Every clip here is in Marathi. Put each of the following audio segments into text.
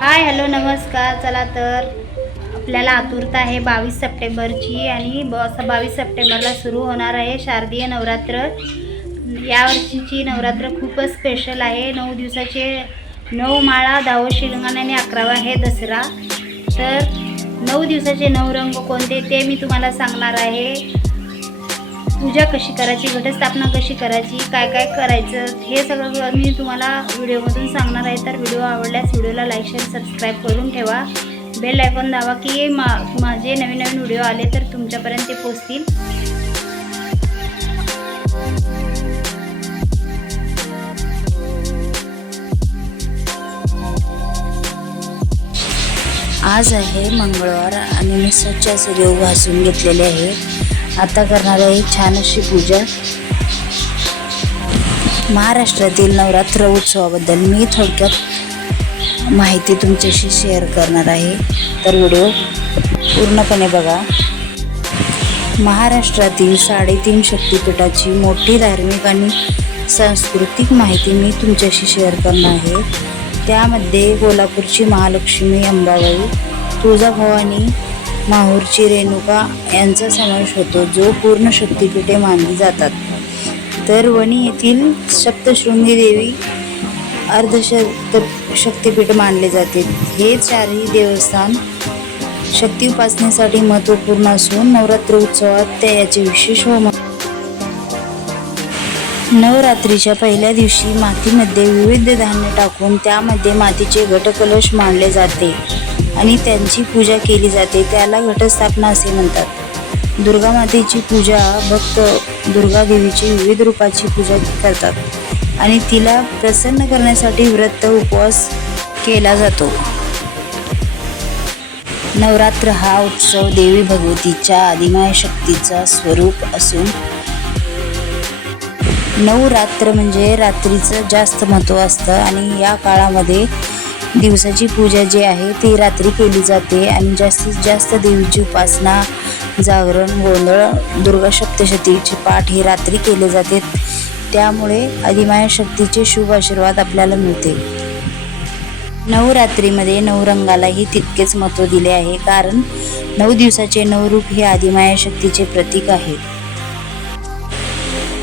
हाय हॅलो नमस्कार. चला तर आपल्याला आतुरता आहे बावीस सप्टेंबरची आणि ब बावीस सप्टेंबरला सुरू होणार आहे शारदीय नवरात्र. यावर्षीची नवरात्र खूपच स्पेशल आहे. नऊ दिवसाचे नऊ माळा दहावं शिलंगण आणि अकरावा आहे दसरा. तर नऊ दिवसाचे नऊ रंग कोणते ते मी तुम्हाला सांगणार आहे. पूजा कशी करायची घटस्थापना कशी करायची काय काय करायचं हे सगळं मी तुम्हाला व्हिडिओमधून सांगणार आहे. तर व्हिडिओ आवडल्यास व्हिडिओला लाईक शेअर सबस्क्राईब करून ठेवा. बेल आयकॉन दावा की मा माझे नवीन नवीन व्हिडिओ आले तर तुमच्यापर्यंत ते पोचतील आज आहे मंगळवार आणि मी स्वच्छ असे देव घेतलेले आहे. आता करणार आहे छान अशी पूजा. महाराष्ट्रातील नवरात्र उत्सवाबद्दल मी थोडक्यात माहिती तुमच्याशी शेअर करणार आहे. तर व्हिडिओ पूर्णपणे बघा. महाराष्ट्रातील साडेतीन शक्तिपीठाची मोठी धार्मिक आणि सांस्कृतिक माहिती मी तुमच्याशी शेअर करणार आहे. त्यामध्ये कोल्हापूरची महालक्ष्मी अंबाबाई तुळजाभवानी माहूरची रेणुका यांचा समावेश होतो जो पूर्ण शक्तिपीठे मानली जातात. तर वणी येथील सप्तशृंगी देवी अर्धशक्त शक्तिपीठ मानले जाते. हे चारही देवस्थान शक्ती उपासनेसाठी महत्त्वपूर्ण असून नवरात्र उत्सवात त्या याचे विशेष होम नवरात्रीच्या पहिल्या दिवशी मातीमध्ये विविध धान्य टाकून त्यामध्ये मातीचे घटकलश मांडले जाते. आणि त्यांची पूजा केली जाते. त्याला घटस्थापना असे म्हणतात. दुर्गा मातेची पूजा भक्त दुर्गा देवीची विविध रूपाची पूजा करतात आणि तिला प्रसन्न करण्यासाठी व्रत उपवास केला जातो. नवरात्र हा उत्सव देवी भगवतीच्या आदिमाय शक्तीचा स्वरूप असून नऊ रात्र म्हणजे रात्रीचं जास्त महत्त्व असतं आणि या काळामध्ये दिवसाची पूजा जी आहे ती रात्री केली जाते आणि जास्तीत जास्त देवीची उपासना जागरण गोंधळ दुर्गा सप्तशतीचे पाठ हे रात्री केले जाते. त्यामुळे आदिमाया शक्तीचे शुभ आशीर्वाद आपल्याला मिळते. नवरात्रीमध्ये नऊ रंगालाही तितकेच महत्त्व दिले आहे कारण नऊ दिवसाचे नवरूप हे आदिमाया शक्तीचे प्रतीक आहे.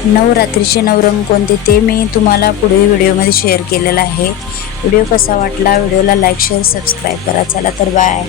नवरात्रीचे नवरंग कोणते ते मी तुम्हाला पुढे व्हिडिओमध्ये शेअर केलेला आहे. व्हिडिओ कसा वाटला व्हिडिओला लाईक शेअर सबस्क्राईब करा. चला तर बाय